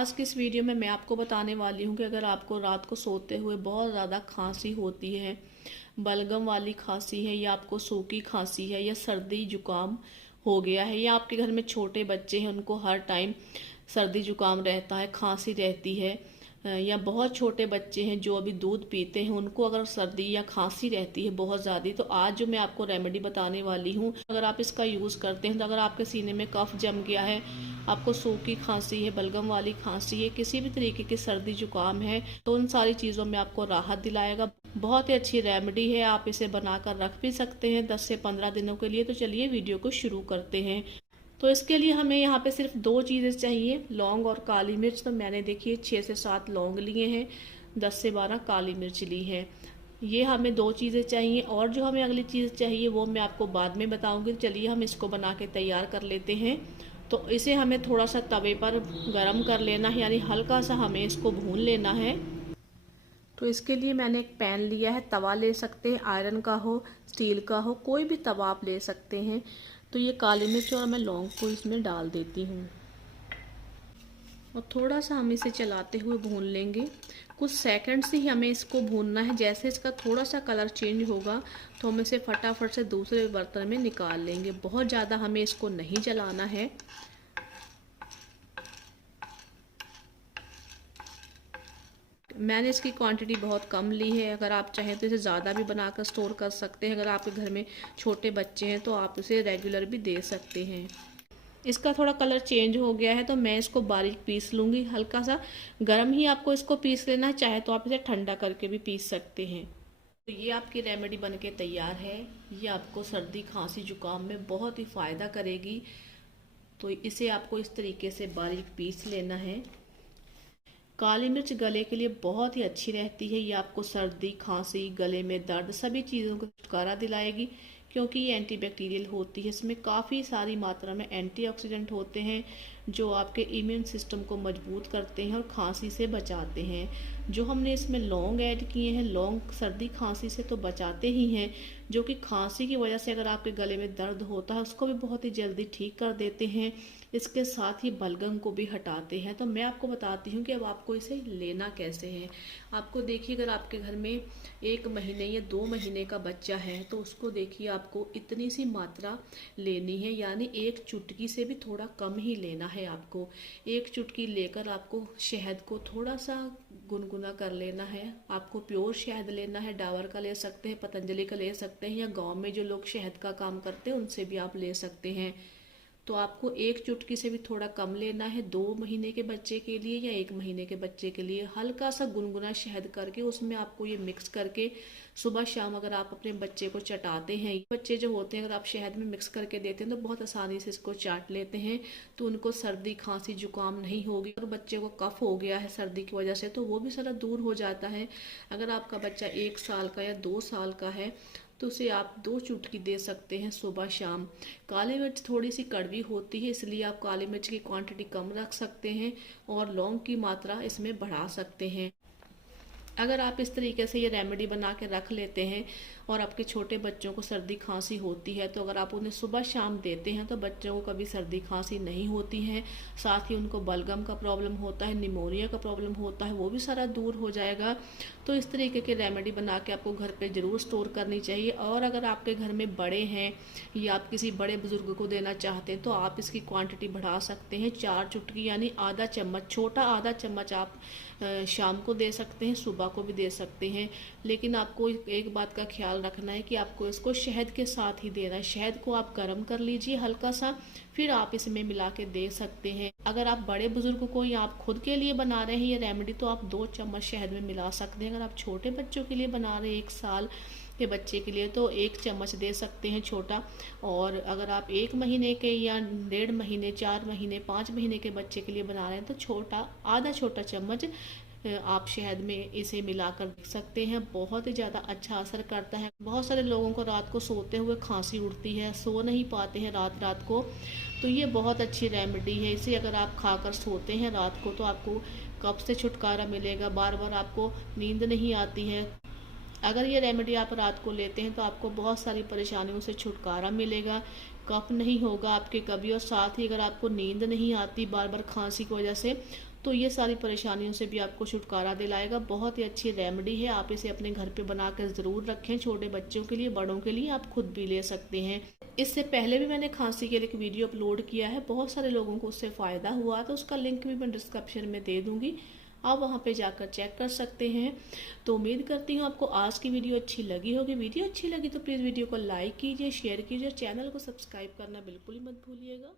आज की इस वीडियो में मैं आपको बताने वाली हूँ कि अगर आपको रात को सोते हुए बहुत ज़्यादा खांसी होती है, बलगम वाली खांसी है, या आपको सूखी खांसी है, या सर्दी जुकाम हो गया है, या आपके घर में छोटे बच्चे हैं उनको हर टाइम सर्दी जुकाम रहता है, खांसी रहती है, या बहुत छोटे बच्चे हैं जो अभी दूध पीते हैं उनको अगर सर्दी या खांसी रहती है बहुत ज़्यादा, तो आज जो मैं आपको रेमेडी बताने वाली हूँ, अगर आप इसका यूज़ करते हैं तो अगर आपके सीने में कफ जम गया है, आपको सूखी खांसी है, बलगम वाली खांसी है, किसी भी तरीके की सर्दी जुकाम है, तो उन सारी चीज़ों में आपको राहत दिलाएगा। बहुत ही अच्छी रेमेडी है, आप इसे बनाकर रख भी सकते हैं 10 से 15 दिनों के लिए। तो चलिए वीडियो को शुरू करते हैं। तो इसके लिए हमें यहाँ पे सिर्फ दो चीज़ें चाहिए, लौंग और काली मिर्च। तो मैंने देखिए 6 से 7 लौंग लिए हैं, 10 से 12 काली मिर्च ली है। ये हमें दो चीज़ें चाहिए, और जो हमें अगली चीज़ चाहिए वो मैं आपको बाद में बताऊंगी। चलिए हम इसको बना के तैयार कर लेते हैं। तो इसे हमें थोड़ा सा तवे पर गरम कर लेना है, यानी हल्का सा हमें इसको भून लेना है। तो इसके लिए मैंने एक पैन लिया है, तवा ले सकते हैं, आयरन का हो, स्टील का हो, कोई भी तवा आप ले सकते हैं। तो ये काली मिर्च और मैं लौंग को इसमें डाल देती हूँ और थोड़ा सा हम इसे चलाते हुए भून लेंगे। कुछ सेकंड से ही हमें इसको भूनना है। जैसे इसका थोड़ा सा कलर चेंज होगा तो हम इसे फटाफट से दूसरे बर्तन में निकाल लेंगे। बहुत ज़्यादा हमें इसको नहीं जलाना है। मैंने इसकी क्वांटिटी बहुत कम ली है, अगर आप चाहें तो इसे ज़्यादा भी बनाकर स्टोर कर सकते हैं। अगर आपके घर में छोटे बच्चे हैं तो आप इसे रेगुलर भी दे सकते हैं। इसका थोड़ा कलर चेंज हो गया है तो मैं इसको बारीक पीस लूँगी। हल्का सा गर्म ही आपको इसको पीस लेना है, चाहे तो आप इसे ठंडा करके भी पीस सकते हैं। तो ये आपकी रेमेडी बनके तैयार है। ये आपको सर्दी खांसी जुकाम में बहुत ही फ़ायदा करेगी। तो इसे आपको इस तरीके से बारीक पीस लेना है। काली मिर्च गले के लिए बहुत ही अच्छी रहती है। ये आपको सर्दी खांसी, गले में दर्द, सभी चीज़ों को छुटकारा दिलाएगी, क्योंकि ये एंटीबैक्टीरियल होती है। इसमें काफ़ी सारी मात्रा में एंटीऑक्सीडेंट होते हैं जो आपके इम्यून सिस्टम को मजबूत करते हैं और खांसी से बचाते हैं। जो हमने इसमें लौंग ऐड किए हैं, लौंग सर्दी खांसी से तो बचाते ही हैं, जो कि खांसी की वजह से अगर आपके गले में दर्द होता है उसको भी बहुत ही जल्दी ठीक कर देते हैं। इसके साथ ही बलगम को भी हटाते हैं। तो मैं आपको बताती हूँ कि अब आपको इसे लेना कैसे है। आपको देखिए, अगर आपके घर में 1 महीने या 2 महीने का बच्चा है तो उसको देखिए आपको इतनी सी मात्रा लेनी है, यानी 1 चुटकी से भी थोड़ा कम ही लेना है। आपको 1 चुटकी लेकर आपको शहद को थोड़ा सा गुनगुना कर लेना है। आपको प्योर शहद लेना है, डाबर का ले सकते हैं, पतंजलि का ले सकते हैं, या गांव में जो लोग शहद का काम करते हैं उनसे भी आप ले सकते हैं। तो आपको 1 चुटकी से भी थोड़ा कम लेना है। 2 महीने के बच्चे के लिए या 1 महीने के बच्चे के लिए हल्का सा गुनगुना शहद करके उसमें आपको ये मिक्स करके सुबह शाम अगर आप अपने बच्चे को चटाते हैं, बच्चे जो होते हैं अगर आप शहद में मिक्स करके देते हैं तो बहुत आसानी से इसको चाट लेते हैं, तो उनको सर्दी खांसी जुकाम नहीं होगी। अगर बच्चे को कफ हो गया है सर्दी की वजह से तो वो भी सारा दूर हो जाता है। अगर आपका बच्चा 1 साल का या 2 साल का है तो उसे आप 2 चुटकी दे सकते हैं सुबह शाम। काली मिर्च थोड़ी सी कड़वी होती है, इसलिए आप काली मिर्च की क्वांटिटी कम रख सकते हैं और लौंग की मात्रा इसमें बढ़ा सकते हैं। अगर आप इस तरीके से ये रेमेडी बना के रख लेते हैं और आपके छोटे बच्चों को सर्दी खांसी होती है तो अगर आप उन्हें सुबह शाम देते हैं तो बच्चों को कभी सर्दी खांसी नहीं होती है। साथ ही उनको बलगम का प्रॉब्लम होता है, निमोनिया का प्रॉब्लम होता है, वो भी सारा दूर हो जाएगा। तो इस तरीके की रेमेडी बना के आपको घर पे ज़रूर स्टोर करनी चाहिए। और अगर आपके घर में बड़े हैं या आप किसी बड़े बुजुर्ग को देना चाहते हैं तो आप इसकी क्वांटिटी बढ़ा सकते हैं। 4 चुटकी यानी आधा चम्मच, छोटा आधा चम्मच आप शाम को दे सकते हैं, सुबह को भी दे सकते हैं। लेकिन आपको एक बात का ख्याल रखना है कि आपको इसको शहद के साथ ही देना है। शहद को आप गर्म कर लीजिए हल्का सा, फिर आप इसमें मिला के दे सकते हैं। अगर आप बड़े बुजुर्ग को या आप खुद के लिए बना रहे हैं ये रेमेडी तो आप 2 चम्मच शहद में मिला सकते हैं। अगर आप छोटे बच्चों के लिए बना रहे हैं 1 साल के बच्चे के लिए तो 1 चम्मच दे सकते हैं छोटा। और अगर आप 1 महीने के या 1.5 महीने, 4 महीने, 5 महीने के बच्चे के लिए बना रहे हैं तो छोटा, आधा छोटा चम्मच आप शहद में इसे मिलाकर देख सकते हैं। बहुत ही ज़्यादा अच्छा असर करता है। बहुत सारे लोगों को रात को सोते हुए खांसी उठती है, सो नहीं पाते हैं रात को, तो ये बहुत अच्छी रेमेडी है। इसे अगर आप खाकर सोते हैं रात को तो आपको कफ से छुटकारा मिलेगा, बार बार आपको नींद नहीं आती है। अगर ये रेमेडी आप रात को लेते हैं तो आपको बहुत सारी परेशानियों से छुटकारा मिलेगा, कफ नहीं होगा आपके कभी। और साथ ही अगर आपको नींद नहीं आती बार बार खांसी की वजह से तो ये सारी परेशानियों से भी आपको छुटकारा दिलाएगा। बहुत ही अच्छी रेमेडी है, आप इसे अपने घर पे बनाकर ज़रूर रखें। छोटे बच्चों के लिए, बड़ों के लिए आप खुद भी ले सकते हैं। इससे पहले भी मैंने खांसी के लिए एक वीडियो अपलोड किया है, बहुत सारे लोगों को उससे फ़ायदा हुआ, तो उसका लिंक भी मैं डिस्क्रिप्शन में दे दूँगी, आप वहाँ पे जाकर चेक कर सकते हैं। तो उम्मीद करती हूँ आपको आज की वीडियो अच्छी लगी होगी। वीडियो अच्छी लगी तो प्लीज़ वीडियो को लाइक कीजिए, शेयर कीजिए, चैनल को सब्सक्राइब करना बिल्कुल ही मत भूलिएगा।